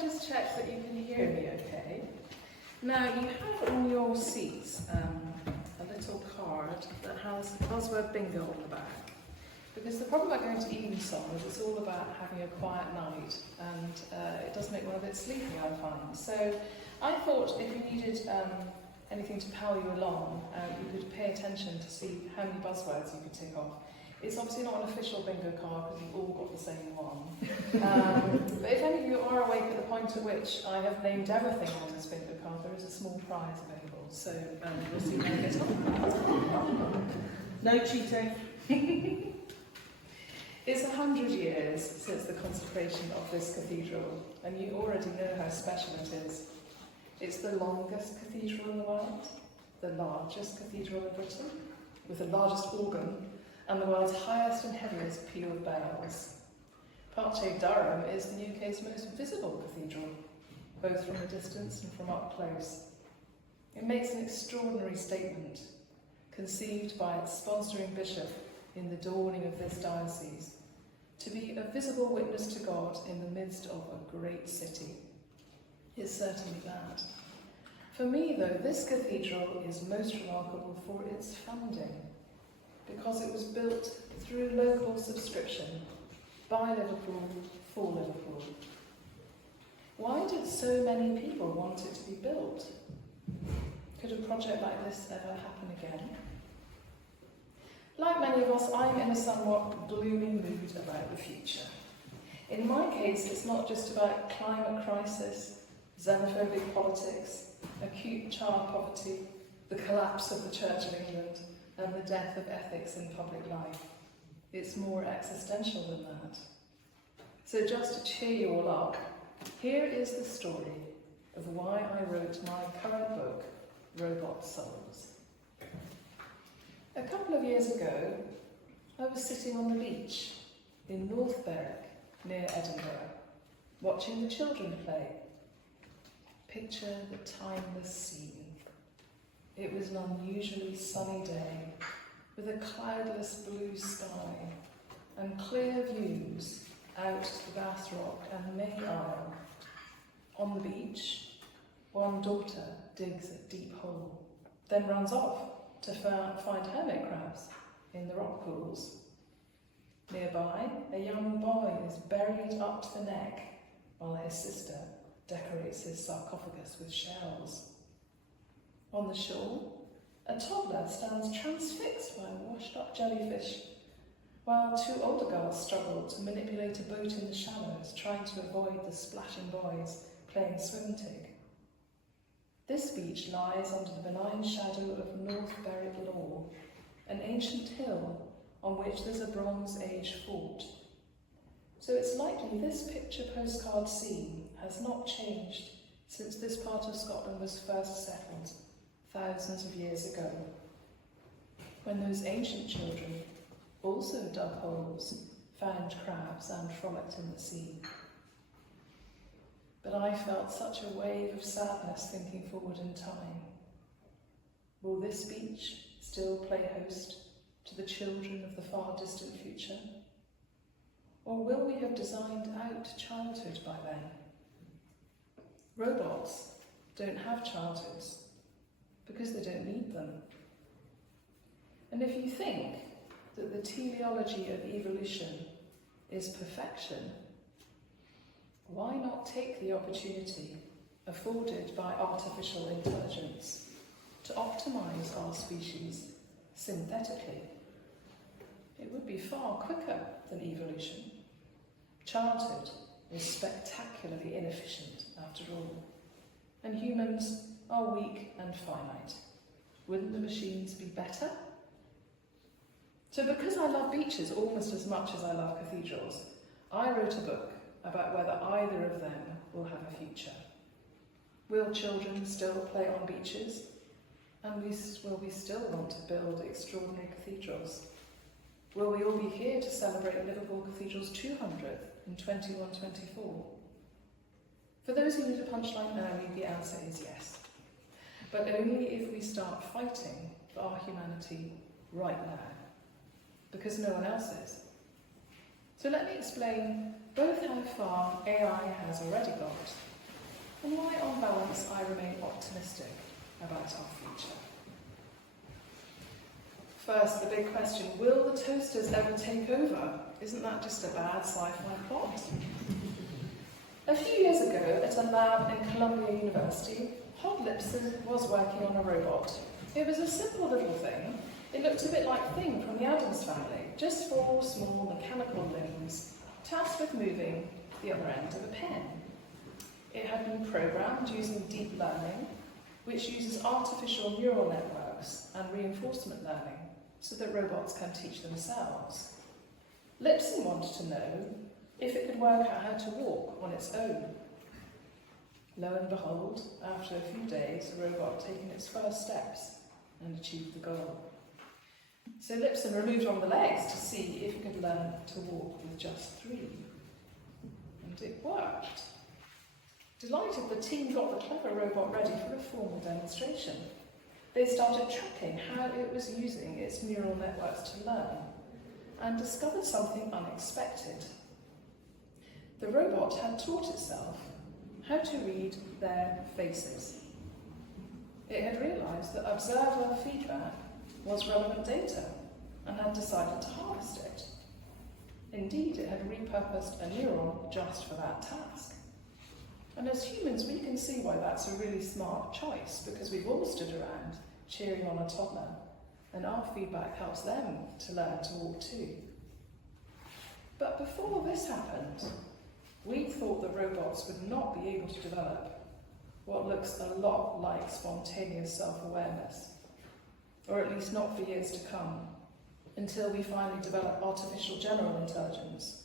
just check that you can hear me okay? Now, you have on your seats a little card that has buzzword bingo on the back. Because the problem about going to evensong is it's all about having a quiet night, and it does make one a bit sleepy, I find. So I thought if you needed anything to power you along, you could pay attention to see how many buzzwords you could tick off. It's obviously not an official bingo card because you've all got the same one. But if any of you are awake at the point at which I have named everything on this bingo card, there is a small prize available. So we'll see how it gets on. No cheating. It's 100 years since the consecration of this cathedral, and you already know how special it is. It's the longest cathedral in the world, the largest cathedral in Britain, with the largest organ, and the world's highest and heaviest pew of bells. Parche Durham is the UK's most visible cathedral, both from a distance and from up close. It makes an extraordinary statement, conceived by its sponsoring bishop in the dawning of this diocese, to be a visible witness to God in the midst of a great city. It's certainly that. For me, though, this cathedral is most remarkable for its funding, because it was built through local subscription by Liverpool for Liverpool. Why did so many people want it to be built? Could a project like this ever happen again? Like many of us, I'm in a somewhat gloomy mood about the future. In my case, it's not just about climate crisis, xenophobic politics, acute child poverty, the collapse of the Church of England, and the death of ethics in public life. It's more existential than that. So just to cheer you all up, here is the story of why I wrote my current book, Robot Souls. A couple of years ago, I was sitting on the beach in North Berwick, near Edinburgh, watching the children play. Picture the timeless scene. It was an unusually sunny day, with a cloudless blue sky and clear views out to the Bath Rock and May Isle. On the beach, one daughter digs a deep hole, then runs off to find hermit crabs in the rock pools. Nearby, a young boy is buried up to the neck while his sister decorates his sarcophagus with shells. On the shore, a toddler stands transfixed by a washed-up jellyfish, while two older girls struggle to manipulate a boat in the shallows, trying to avoid the splashing boys playing swim tig. This beach lies under the benign shadow of North Berwick Law, an ancient hill on which there's a Bronze Age fort. So it's likely this picture postcard scene has not changed since this part of Scotland was first settled thousands of years ago, when those ancient children also dug holes, found crabs and frolicked in the sea. But I felt such a wave of sadness thinking forward in time. Will this beach still play host to the children of the far distant future? Or will we have designed out childhood by then? Robots don't have childhoods because they don't need them. And if you think that the teleology of evolution is perfection, why not take the opportunity afforded by artificial intelligence to optimize our species synthetically? It would be far quicker than evolution. Childhood is spectacularly inefficient, after all, and humans are weak and finite. Wouldn't the machines be better? So because I love beaches almost as much as I love cathedrals, I wrote a book about whether either of them will have a future. Will children still play on beaches? And will we still want to build extraordinary cathedrals? Will we all be here to celebrate Liverpool Cathedral's 200th in 2124? For those who need a punchline early, the answer is yes. But only if we start fighting for our humanity right now, because no one else is. So let me explain both how far AI has already got and why, on balance, I remain optimistic about our future. First, the big question, will the toasters ever take over? Isn't that just a bad sci-fi plot? A few years ago, at a lab in Columbia University, Hod Lipson was working on a robot. It was a simple little thing. It looked a bit like Thing from the Addams Family, just 4 small mechanical limbs, tasked with moving the other end of a pen. It had been programmed using deep learning, which uses artificial neural networks and reinforcement learning so that robots can teach themselves. Lipson wanted to know if it could work out how to walk on its own. Lo and behold, after a few days, the robot had taken its first steps and achieved the goal. So Lipson removed one of the legs to see if it could learn to walk with just 3. And it worked. Delighted, the team got the clever robot ready for a formal demonstration. They started tracking how it was using its neural networks to learn and discovered something unexpected. The robot had taught itself how to read their faces. It had realised that observer feedback was relevant data and had decided to harvest it. Indeed, it had repurposed a neuron just for that task. And as humans, we can see why that's a really smart choice, because we've all stood around cheering on a toddler, and our feedback helps them to learn to walk too. But before this happened, we thought that robots would not be able to develop what looks a lot like spontaneous self-awareness, or at least not for years to come, until we finally develop artificial general intelligence.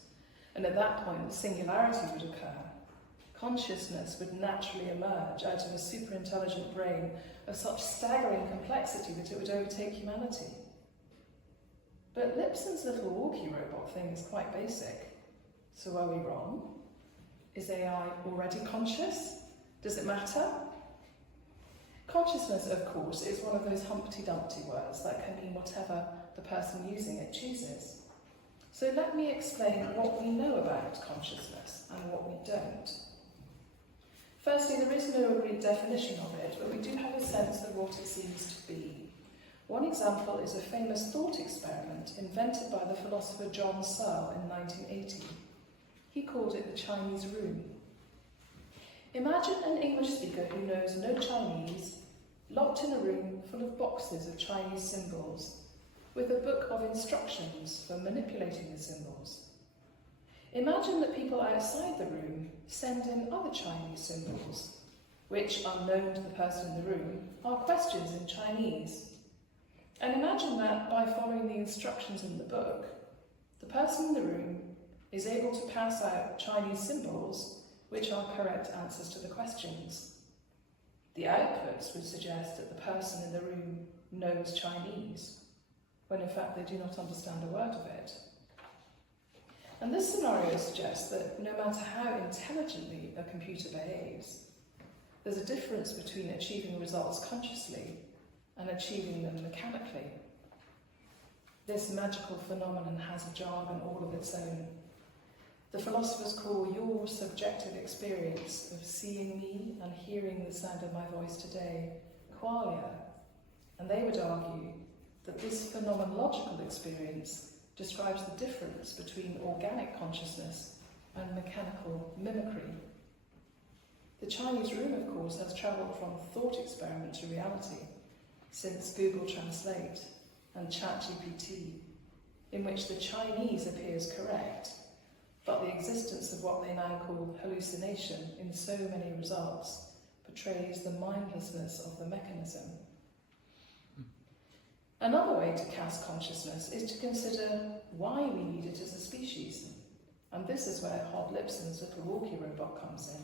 And at that point, the singularity would occur. Consciousness would naturally emerge out of a super-intelligent brain of such staggering complexity that it would overtake humanity. But Lipson's little walkie robot thing is quite basic. So are we wrong? Is AI already conscious? Does it matter? Consciousness, of course, is one of those Humpty Dumpty words that can mean whatever the person using it chooses. So let me explain what we know about consciousness and what we don't. Firstly, there is no agreed definition of it, but we do have a sense of what it seems to be. One example is a famous thought experiment invented by the philosopher John Searle in 1980. He called it the Chinese room. Imagine an English speaker who knows no Chinese, locked in a room full of boxes of Chinese symbols, with a book of instructions for manipulating the symbols. Imagine that people outside the room send in other Chinese symbols, which, unknown to the person in the room, are questions in Chinese. And imagine that by following the instructions in the book, the person in the room is able to pass out Chinese symbols which are correct answers to the questions. The outputs would suggest that the person in the room knows Chinese, when in fact they do not understand a word of it. And this scenario suggests that no matter how intelligently a computer behaves, there's a difference between achieving results consciously and achieving them mechanically. This magical phenomenon has a jargon all of its own. The philosophers call your subjective experience of seeing me and hearing the sound of my voice today qualia, and they would argue that this phenomenological experience describes the difference between organic consciousness and mechanical mimicry. The Chinese room, of course, has travelled from thought experiment to reality since Google Translate and ChatGPT, in which the Chinese appears correct, but the existence of what they now call hallucination in so many results portrays the mindlessness of the mechanism. Another way to cast consciousness is to consider why we need it as a species. And this is where Hod Lipson's little walkie robot comes in.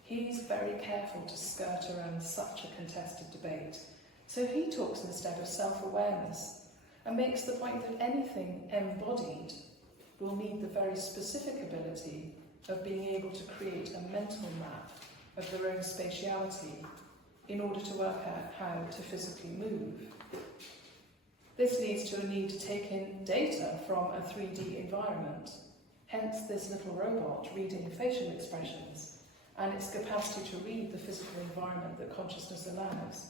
He's very careful to skirt around such a contested debate, so he talks instead of self-awareness and makes the point that anything embodied will need the very specific ability of being able to create a mental map of their own spatiality in order to work out how to physically move. This leads to a need to take in data from a 3D environment, hence this little robot reading facial expressions and its capacity to read the physical environment that consciousness allows,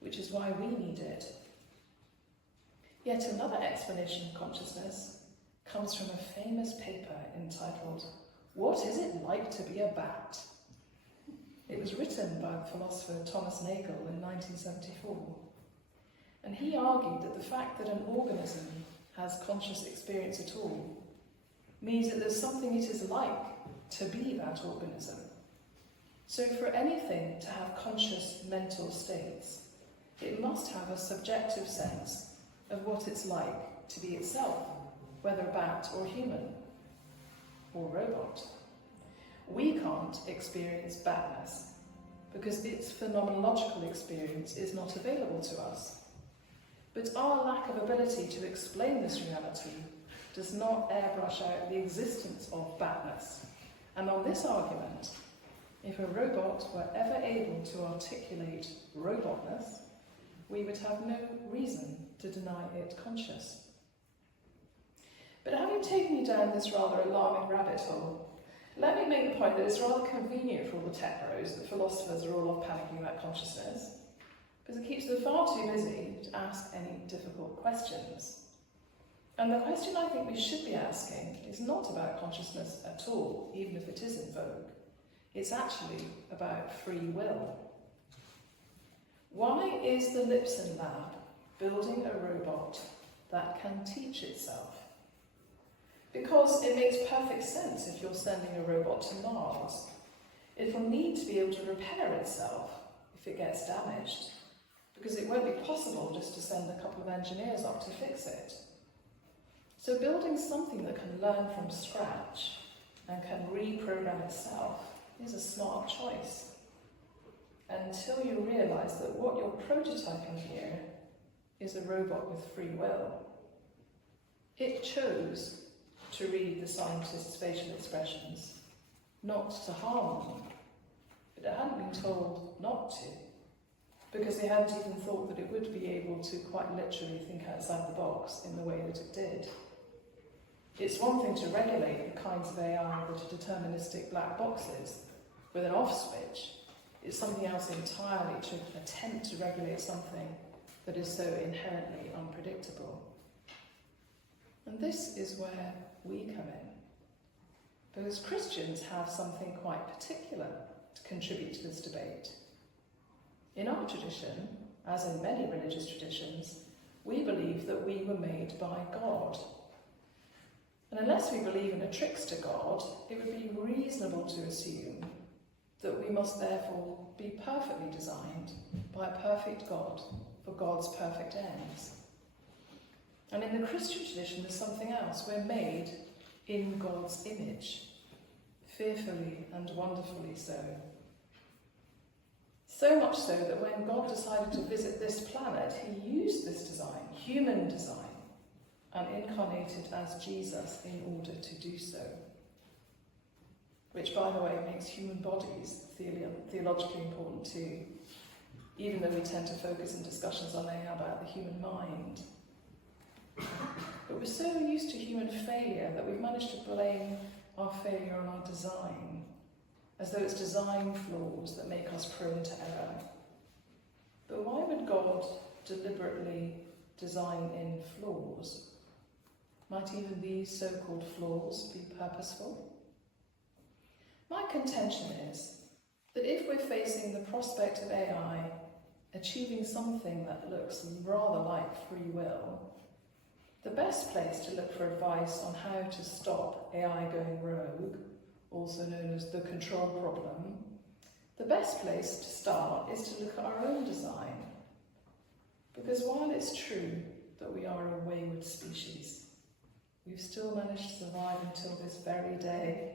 which is why we need it. Yet another explanation of consciousness comes from a famous paper entitled, "What is it like to be a bat?" It was written by the philosopher Thomas Nagel in 1974, and he argued that the fact that an organism has conscious experience at all means that there's something it is like to be that organism. So for anything to have conscious mental states, it must have a subjective sense of what it's like to be itself, whether bat or human, or robot. We can't experience batness because its phenomenological experience is not available to us. But our lack of ability to explain this reality does not airbrush out the existence of batness. And on this argument, if a robot were ever able to articulate robotness, we would have no reason to deny it conscious. But having taken you down this rather alarming rabbit hole, let me make the point that it's rather convenient for all the tech bros that philosophers are all off panicking about consciousness, because it keeps them far too busy to ask any difficult questions. And the question I think we should be asking is not about consciousness at all, even if it is in vogue. It's actually about free will. Why is the Lipson Lab building a robot that can teach itself? Because it makes perfect sense if you're sending a robot to Mars. It will need to be able to repair itself if it gets damaged, because it won't be possible just to send a couple of engineers up to fix it. So building something that can learn from scratch and can reprogram itself is a smart choice. Until you realise that what you're prototyping here is a robot with free will. It chose to read the scientist's facial expressions, not to harm them, but it hadn't been told not to, because they hadn't even thought that it would be able to quite literally think outside the box in the way that it did. It's one thing to regulate the kinds of AI that are deterministic black boxes with an off switch. It's something else entirely to attempt to regulate something that is so inherently unpredictable. And this is where we come in, because Christians have something quite particular to contribute to this debate. In our tradition, as in many religious traditions, we believe that we were made by God. And unless we believe in a trickster God, it would be reasonable to assume that we must therefore be perfectly designed by a perfect God for God's perfect ends. And in the Christian tradition, there's something else. We're made in God's image, fearfully and wonderfully so. So much so that when God decided to visit this planet, he used this design, human design, and incarnated as Jesus in order to do so. Which, by the way, makes human bodies theologically important too, even though we tend to focus in discussions on AI about the human mind. But we're so used to human failure that we've managed to blame our failure on our design, as though it's design flaws that make us prone to error. But why would God deliberately design in flaws? Might even these so-called flaws be purposeful? My contention is that if we're facing the prospect of AI achieving something that looks rather like free will, the best place to look for advice on how to stop AI going rogue, also known as the control problem, the best place to start is to look at our own design. Because while it's true that we are a wayward species, we've still managed to survive until this very day,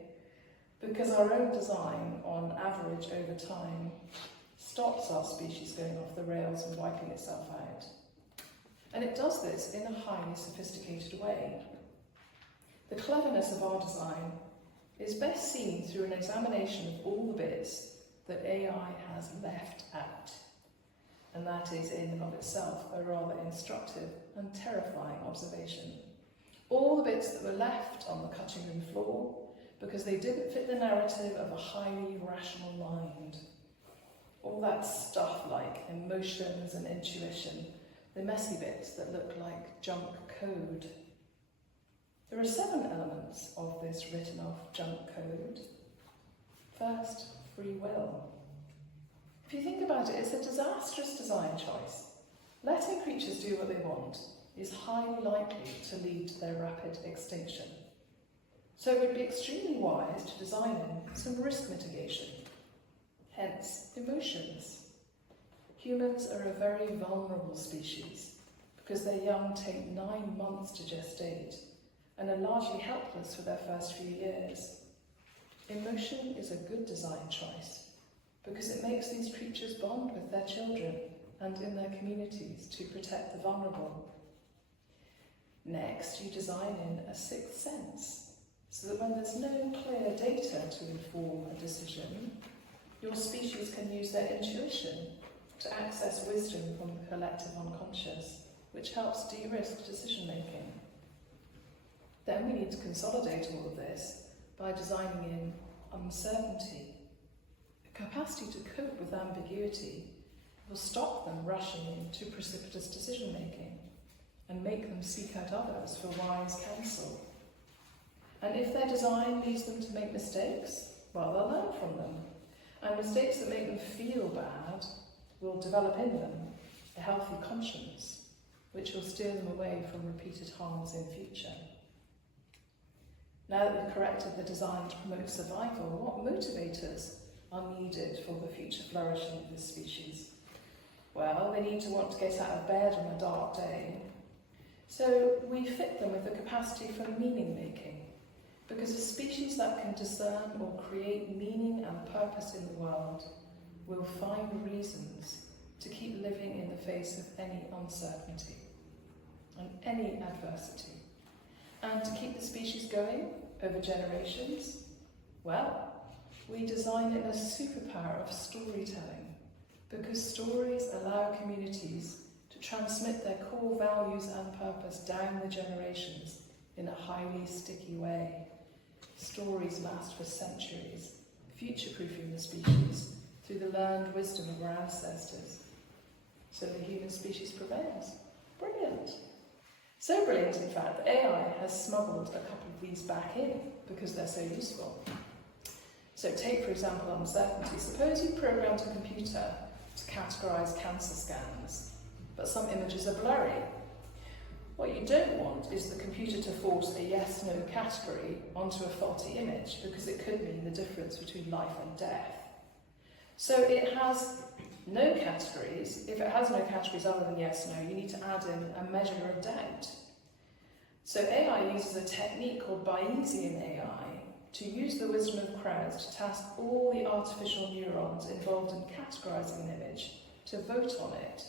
because our own design, on average over time, stops our species going off the rails and wiping itself out. And it does this in a highly sophisticated way. The cleverness of our design is best seen through an examination of all the bits that AI has left out. And that is in and of itself a rather instructive and terrifying observation. All the bits that were left on the cutting room floor because they didn't fit the narrative of a highly rational mind. All that stuff like emotions and intuition, the messy bits that look like junk code. There are 7 elements of this written off junk code. First, free will. If you think about it, it's a disastrous design choice. Letting creatures do what they want is highly likely to lead to their rapid extinction. So it would be extremely wise to design in some risk mitigation, hence emotions. Humans are a very vulnerable species because their young take 9 months to gestate and are largely helpless for their first few years. Emotion is a good design choice because it makes these creatures bond with their children and in their communities to protect the vulnerable. Next, you design in a 6th sense, so that when there's no clear data to inform a decision, your species can use their intuition to access wisdom from the collective unconscious, which helps de-risk decision-making. Then we need to consolidate all of this by designing in uncertainty. A capacity to cope with ambiguity will stop them rushing into precipitous decision-making and make them seek out others for wise counsel. And if their design leads them to make mistakes, well, they'll learn from them. And mistakes that make them feel bad will develop in them a healthy conscience, which will steer them away from repeated harms in future. Now that we've corrected the design to promote survival, what motivators are needed for the future flourishing of this species? Well, they need to want to get out of bed on a dark day. So we fit them with the capacity for meaning making, because a species that can discern or create meaning and purpose in the world will find reasons to keep living in the face of any uncertainty and any adversity. And to keep the species going over generations, well, we design in a superpower of storytelling, because stories allow communities to transmit their core values and purpose down the generations in a highly sticky way. Stories last for centuries, future-proofing the species through the learned wisdom of our ancestors. So the human species prevails. Brilliant. So brilliant, in fact, that AI has smuggled a couple of these back in because they're so useful. So take, for example, uncertainty. Suppose you programmed a computer to categorise cancer scans, but some images are blurry. What you don't want is the computer to force a yes-no category onto a faulty image, because it could mean the difference between life and death. So it has no categories. If it has no categories other than yes-no, you need to add in a measure of doubt. So AI uses a technique called Bayesian AI to use the wisdom of crowds to task all the artificial neurons involved in categorising an image to vote on it,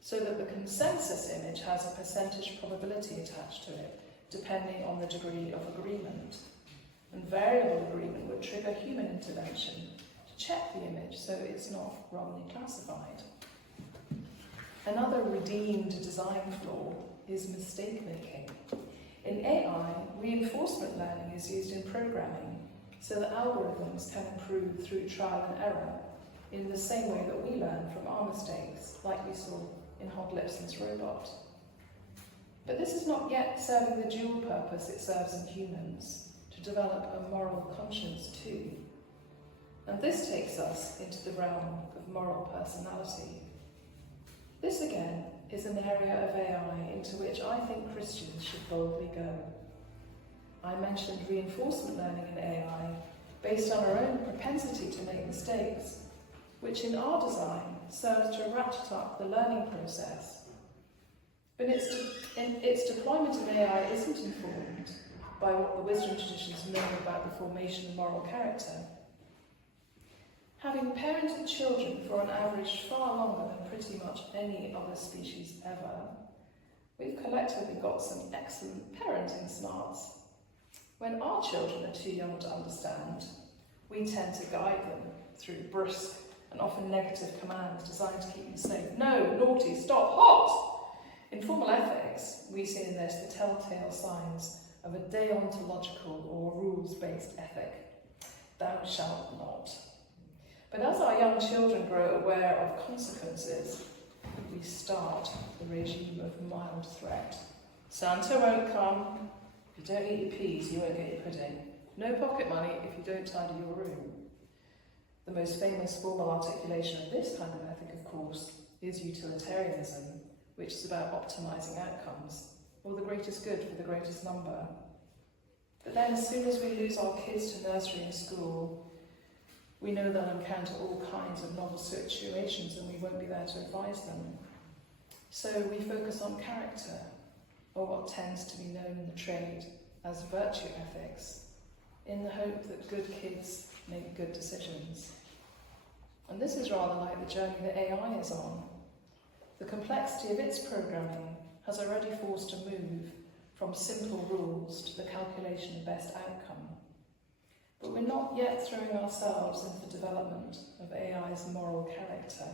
so that the consensus image has a percentage probability attached to it, depending on the degree of agreement. And variable agreement would trigger human intervention to check the image so it's not wrongly classified. Another redeemed design flaw is mistake-making. In AI, reinforcement learning is used in programming so that algorithms can improve through trial and error in the same way that we learn from our mistakes, like we saw in Hod Lipson's robot. But this is not yet serving the dual purpose it serves in humans, to develop a moral conscience too. And this takes us into the realm of moral personality. This again is an area of AI into which I think Christians should boldly go. I mentioned reinforcement learning in AI based on our own propensity to make mistakes, which in our design serves to ratchet up the learning process. But its deployment in AI isn't informed by what the wisdom traditions know about the formation of moral character. Having parented children for on average far longer than pretty much any other species ever, we've collectively got some excellent parenting smarts. When our children are too young to understand, we tend to guide them through brusque and often negative commands designed to keep them safe. No, naughty, stop, hot! In formal ethics, we see in this the telltale signs of a deontological or rules-based ethic. Thou shalt not. But as our young children grow aware of consequences, we start the regime of mild threat. Santa won't come. If you don't eat your peas, you won't get your pudding. No pocket money if you don't tidy your room. The most famous formal articulation of this kind of ethic, of course, is utilitarianism, which is about optimising outcomes, or the greatest good for the greatest number. But then as soon as we lose our kids to nursery and school, we know they'll encounter all kinds of novel situations and we won't be there to advise them. So we focus on character, or what tends to be known in the trade as virtue ethics, in the hope that good kids make good decisions. And this is rather like the journey that AI is on. The complexity of its programming has already forced a move from simple rules to the calculation of best outcome. But we're not yet throwing ourselves into the development of AI's moral character.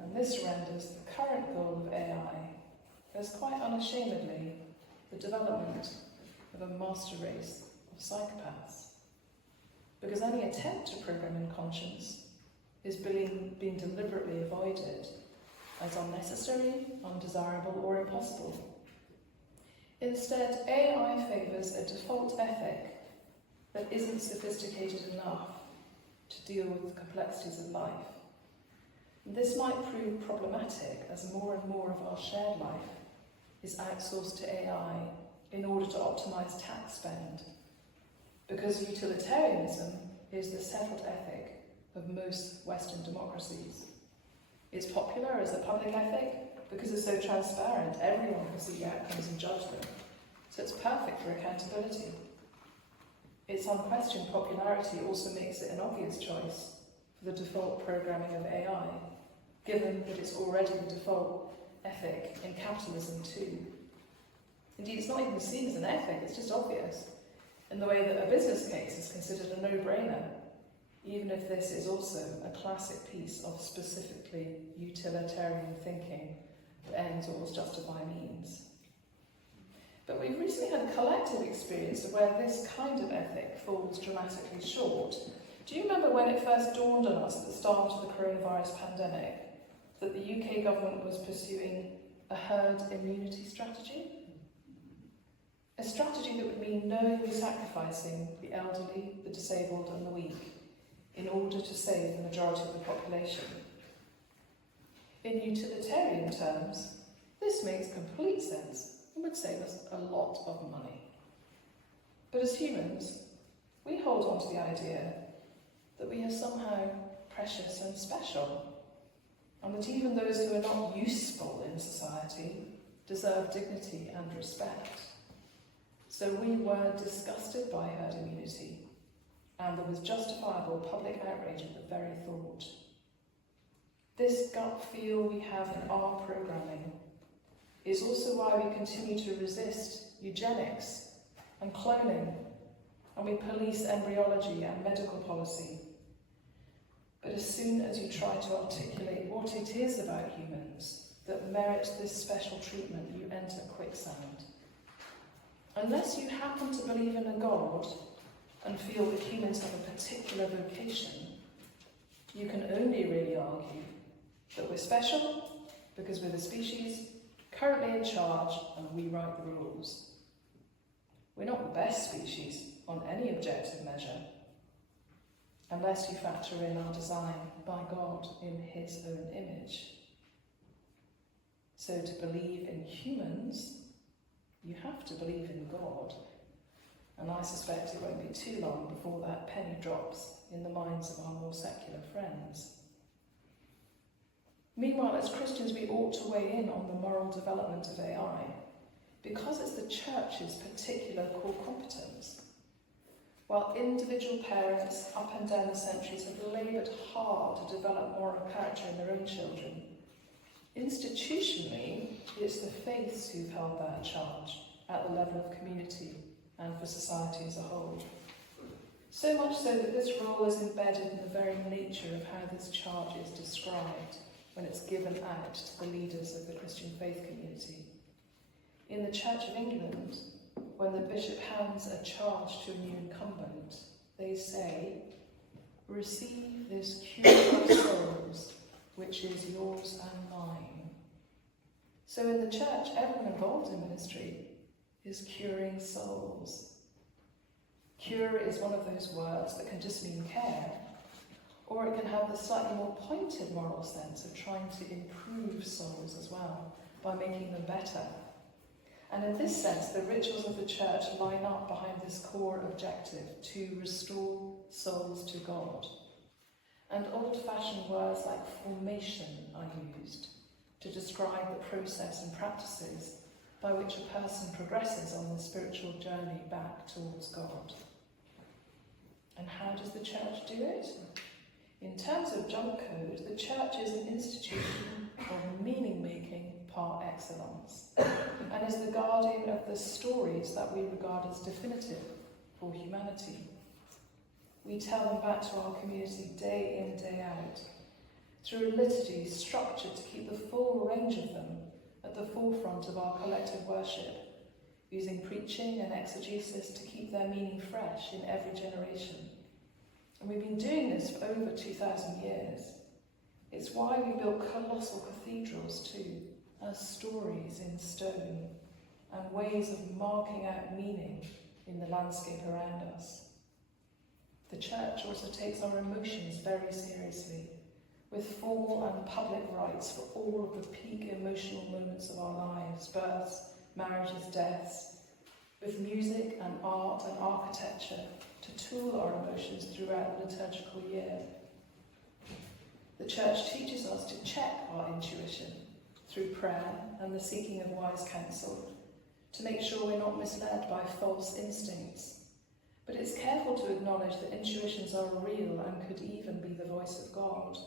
And this renders the current goal of AI as quite unashamedly the development of a master race of psychopaths. Because any attempt to program in conscience is being deliberately avoided as unnecessary, undesirable, or impossible. Instead, AI favours a default ethic that isn't sophisticated enough to deal with the complexities of life. This might prove problematic as more and more of our shared life is outsourced to AI in order to optimise tax spend, because utilitarianism is the settled ethic of most Western democracies. It's popular as a public ethic because it's so transparent, everyone can see the outcomes and judge them, so it's perfect for accountability. Its unquestioned popularity also makes it an obvious choice for the default programming of AI, given that it's already the default ethic in capitalism too. Indeed, it's not even seen as an ethic, it's just obvious, in the way that a business case is considered a no-brainer, even if this is also a classic piece of specifically utilitarian thinking that ends always justify means. But we've recently had a collective experience of where this kind of ethic falls dramatically short. Do you remember when it first dawned on us at the start of the coronavirus pandemic that the UK government was pursuing a herd immunity strategy? A strategy that would mean knowingly sacrificing the elderly, the disabled and the weak in order to save the majority of the population. In utilitarian terms, this makes complete sense and would save us a lot of money. But as humans, we hold on to the idea that we are somehow precious and special, and that even those who are not useful in society deserve dignity and respect. So we were disgusted by herd immunity, and there was justifiable public outrage at the very thought. This gut feel we have in our programming is also why we continue to resist eugenics and cloning, and we police embryology and medical policy. But as soon as you try to articulate what it is about humans that merit this special treatment, you enter quicksand. Unless you happen to believe in a God and feel that humans have a particular vocation, you can only really argue that we're special because we're the species currently in charge and we write the rules. We're not the best species on any objective measure, unless you factor in our design by God in his own image. So to believe in humans, you have to believe in God, and I suspect it won't be too long before that penny drops in the minds of our more secular friends. Meanwhile, as Christians, we ought to weigh in on the moral development of AI, because it's the church's particular core competence. While individual parents up and down the centuries have laboured hard to develop moral character in their own children, institutionally, it's the faiths who've held that charge at the level of community and for society as a whole. So much so that this role is embedded in the very nature of how this charge is described when it's given out to the leaders of the Christian faith community. In the Church of England, when the bishop hands a charge to a new incumbent, they say, "Receive this cure of souls, which is yours and mine." So in the church, everyone involved in ministry is curing souls. Cure is one of those words that can just mean care, or it can have the slightly more pointed moral sense of trying to improve souls as well, by making them better. And in this sense, the rituals of the church line up behind this core objective, to restore souls to God. And old-fashioned words like formation are used to describe the process and practices by which a person progresses on the spiritual journey back towards God. And how does the church do it? In terms of junk code, the church is an institution of meaning-making par excellence, and is the guardian of the stories that we regard as definitive for humanity. We tell them back to our community day in, day out, through a liturgy structured to keep the full range of them at the forefront of our collective worship, using preaching and exegesis to keep their meaning fresh in every generation. And we've been doing this for over 2,000 years. It's why we built colossal cathedrals too, as stories in stone, and ways of marking out meaning in the landscape around us. The church also takes our emotions very seriously, with formal and public rites for all of the peak emotional moments of our lives, births, marriages, deaths, with music and art and architecture to tool our emotions throughout the liturgical year. The church teaches us to check our intuition through prayer and the seeking of wise counsel, to make sure we're not misled by false instincts. But it's careful to acknowledge that intuitions are real and could even be the voice of God.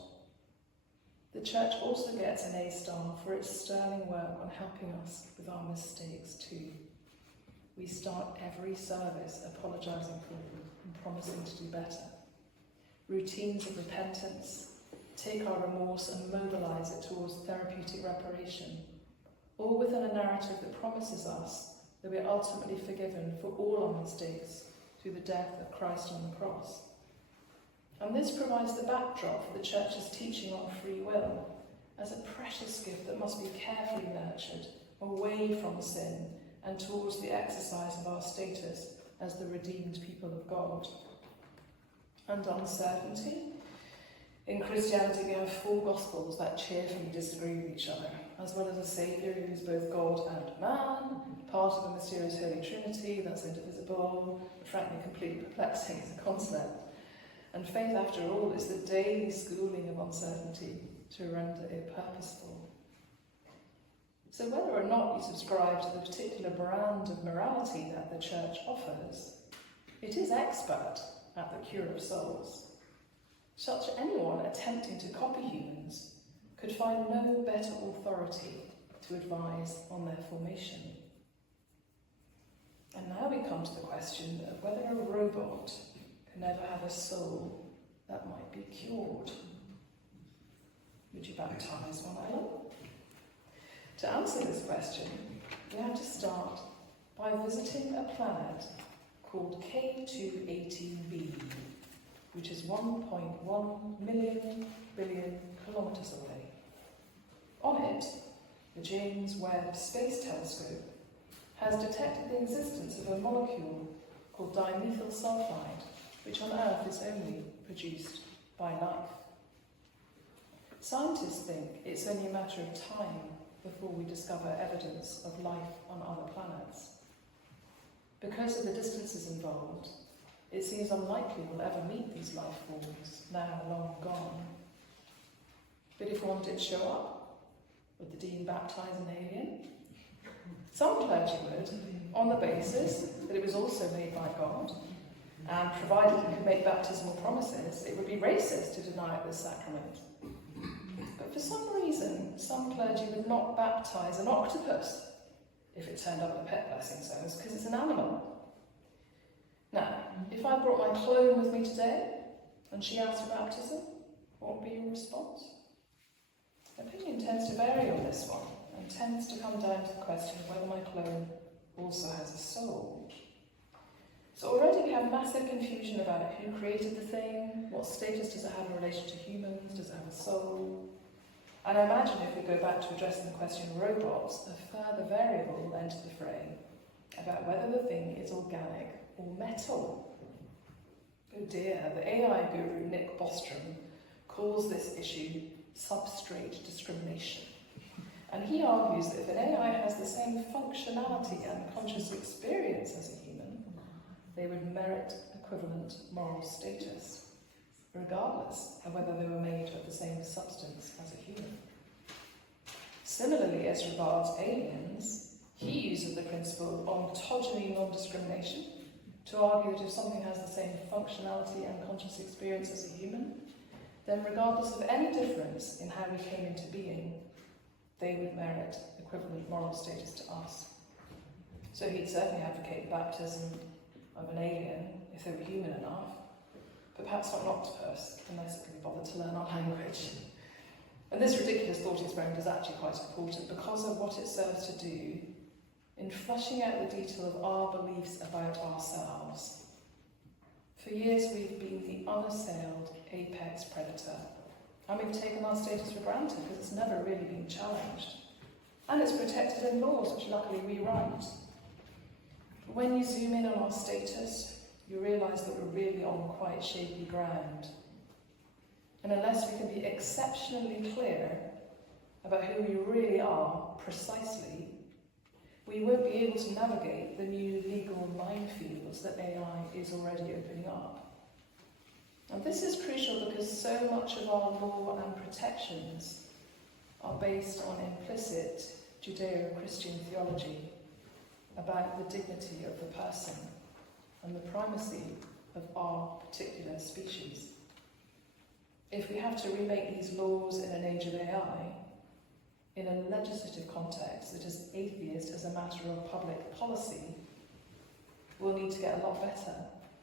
The church also gets an A star for its sterling work on helping us with our mistakes too. We start every service apologising for them and promising to do better. Routines of repentance, take our remorse and mobilise it towards therapeutic reparation, all within a narrative that promises us that we are ultimately forgiven for all our mistakes through the death of Christ on the cross. And this provides the backdrop for the Church's teaching on free will as a precious gift that must be carefully nurtured away from sin and towards the exercise of our status as the redeemed people of God. And uncertainty. In Christianity, we have four Gospels that cheerfully disagree with each other, as well as a Saviour who is both God and man, part of a mysterious Holy Trinity that's indivisible, but frankly completely perplexing as a concept. And faith, after all, is the daily schooling of uncertainty to render it purposeful. So whether or not you subscribe to the particular brand of morality that the Church offers, it is expert at the cure of souls. Such anyone attempting to copy humans could find no better authority to advise on their formation. And now we come to the question of whether a robot can ever have a soul that might be cured. Would you baptise one, Ellen? To answer this question, we have to start by visiting a planet called K218b, which is 1.1 billion kilometres away. On it, the James Webb Space Telescope has detected the existence of a molecule called dimethyl sulfide, which on Earth is only produced by life. Scientists think it's only a matter of time before we discover evidence of life on other planets. Because of the distances involved, it seems unlikely we'll ever meet these life forms, now long gone. But if one did show up, would the Dean baptise an alien? Some clergy would, on the basis that it was also made by God, and provided it could make baptismal promises, it would be racist to deny it this sacrament. But for some reason, some clergy would not baptise an octopus if it turned up at a pet blessing service, because it's an animal. Now, if I brought my clone with me today, and she asked for baptism, what would be your response? Opinion tends to vary on this one, and tends to come down to the question of whether my clone also has a soul. So already we have massive confusion about who created the thing, what status does it have in relation to humans, does it have a soul? And I imagine if we go back to addressing the question of robots, a further variable will enter the fray about whether the thing is organic or metal. Oh dear, the AI guru Nick Bostrom calls this issue substrate discrimination. And he argues that if an AI has the same functionality and conscious experience as a human, they would merit equivalent moral status, regardless of whether they were made of the same substance as a human. Similarly, as regards aliens, he uses the principle of ontogeny non-discrimination to argue that if something has the same functionality and conscious experience as a human, then regardless of any difference in how we came into being, they would merit equivalent moral status to us. So he'd certainly advocate baptism of an alien if they were human enough, but perhaps not an octopus, unless it can be bothered to learn our language. And this ridiculous thought experiment is actually quite important because of what it serves to do in fleshing out the detail of our beliefs about ourselves. For years we've been the unassailed apex predator, and we've taken our status for granted because it's never really been challenged. And it's protected in laws, which luckily we write. But when you zoom in on our status, you realise that we're really on quite shaky ground. And unless we can be exceptionally clear about who we really are precisely, we won't be able to navigate the new legal minefields that AI is already opening up. And this is crucial because so much of our law and protections are based on implicit Judeo-Christian theology about the dignity of the person and the primacy of our particular species. If we have to remake these laws in an age of AI, in a legislative context that is atheist as a matter of public policy, we'll need to get a lot better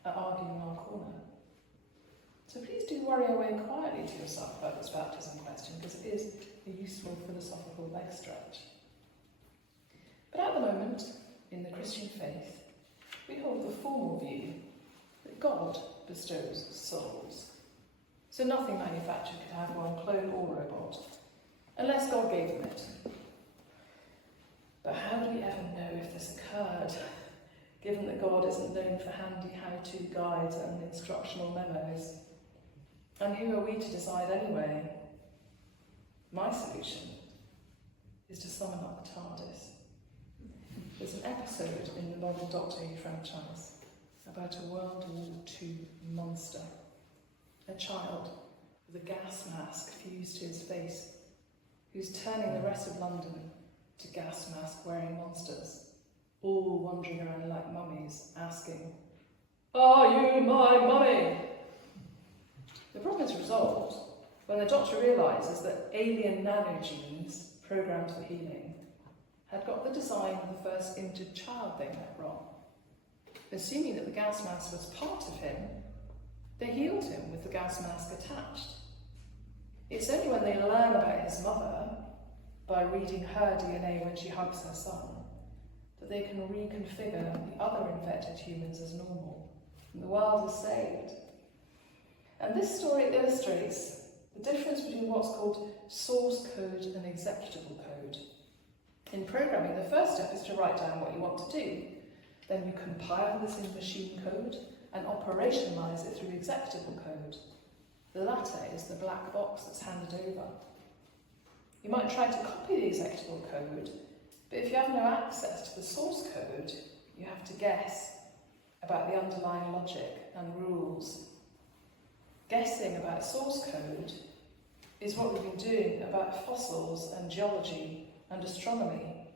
at arguing our corner. So please do worry away quietly to yourself about this baptism question, because it is a useful philosophical leg stretch. But at the moment, in the Christian faith, we hold the formal view that God bestows souls. So nothing manufactured could have one, clone or robot, unless God gave them it. But how do we ever know if this occurred, given that God isn't known for handy how-to guides and instructional memos? And who are we to decide anyway? My solution is to summon up the TARDIS. There's an episode in the novel Dr Eve franchise about a World War II monster. A child with a gas mask fused to his face, who's turning the rest of London to gas mask wearing monsters, all wandering around like mummies, asking, "Are you my mummy?" The problem is resolved when the doctor realises that alien nanogenes, programmed for healing, had got the design of the first injured child they met wrong. Assuming that the gas mask was part of him, they healed him with the gas mask attached. It's only when they learn about his mother, by reading her DNA when she hugs her son, that they can reconfigure the other infected humans as normal, and the world is saved. And this story illustrates the difference between what's called source code and executable code. In programming, the first step is to write down what you want to do. Then you compile this in machine code and operationalize it through executable code. The latter is the black box that's handed over. You might try to copy the executable code, but if you have no access to the source code, you have to guess about the underlying logic and rules. Guessing about source code is what we've been doing about fossils and geology and astronomy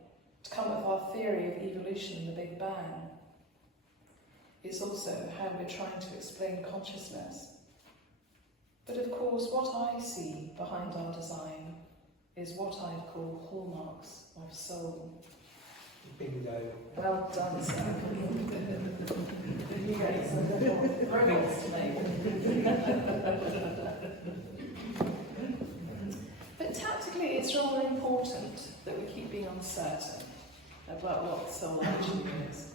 to come up with our theory of evolution and the Big Bang. It's also how we're trying to explain consciousness. But of course, what I see behind our design is what I'd call hallmarks of soul. Bingo. Well done, sir. You get some robots to make. But tactically, it's rather important that we keep being uncertain about what soul actually is.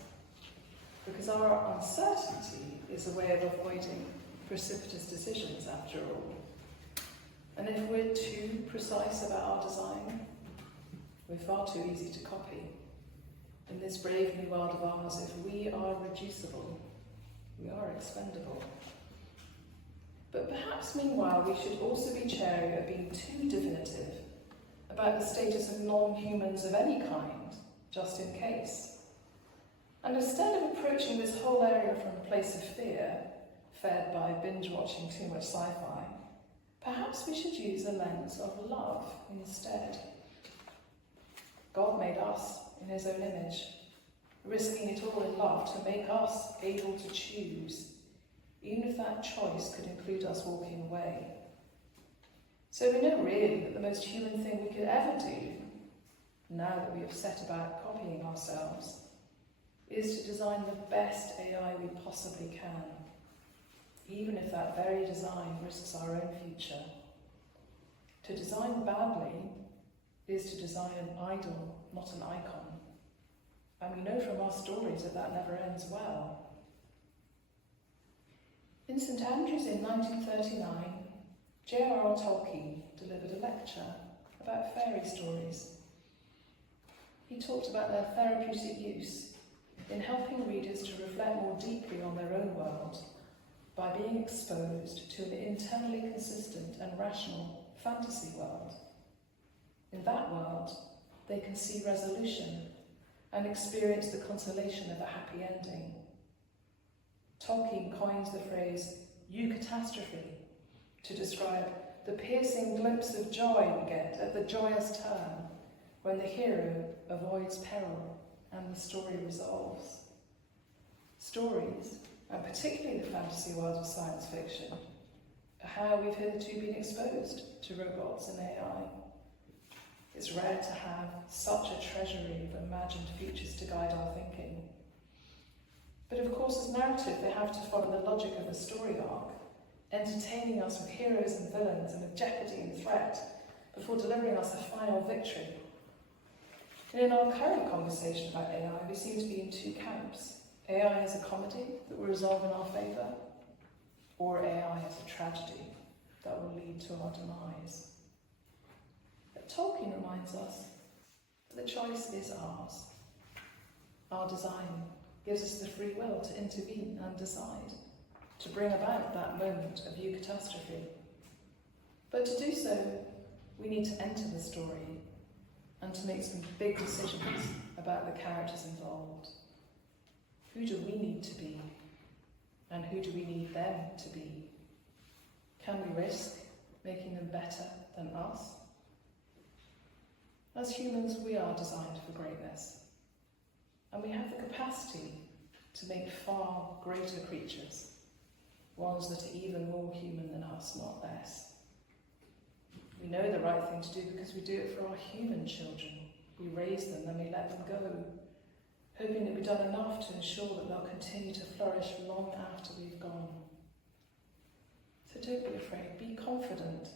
Because our uncertainty is a way of avoiding precipitous decisions, after all. And if we're too precise about our design, we're far too easy to copy. In this brave new world of ours, if we are reducible, we are expendable. But perhaps meanwhile we should also be chary of being too divinative about the status of non-humans of any kind, just in case. And instead of approaching this whole area from a place of fear, fed by binge-watching too much sci-fi, perhaps we should use a lens of love instead. God made us in his own image, risking it all in love to make us able to choose, even if that choice could include us walking away. So we know really that the most human thing we could ever do, now that we have set about copying ourselves, is to design the best AI we possibly can, even if that very design risks our own future. To design badly is to design an idol, not an icon. And we know from our stories that never ends well. In St Andrews in 1939, J.R.R. Tolkien delivered a lecture about fairy stories. He talked about their therapeutic use in helping readers to reflect more deeply on their own world by being exposed to an internally consistent and rational fantasy world. In that world, they can see resolution and experience the consolation of a happy ending. Tolkien coins the phrase eucatastrophe to describe the piercing glimpse of joy we get at the joyous turn when the hero avoids peril and the story resolves. Stories, and particularly the fantasy world of science fiction, are how we've hitherto been exposed to robots and AI. It's rare to have such a treasury of imagined futures to guide our thinking. But of course, as narrative, they have to follow the logic of a story arc, entertaining us with heroes and villains and with jeopardy and threat, before delivering us a final victory. And in our current conversation about AI, we seem to be in two camps. AI as a comedy that will resolve in our favour, or AI as a tragedy that will lead to our demise. But Tolkien reminds us that the choice is ours. Our design gives us the free will to intervene and decide, to bring about that moment of eucatastrophe. But to do so, we need to enter the story and to make some big decisions about the characters involved. Who do we need to be? And who do we need them to be? Can we risk making them better than us? As humans, we are designed for greatness, and we have the capacity to make far greater creatures, ones that are even more human than us, not less. We know the right thing to do because we do it for our human children. We raise them, then we let them go, hoping that we've done enough to ensure that they'll continue to flourish long after we've gone. So don't be afraid, be confident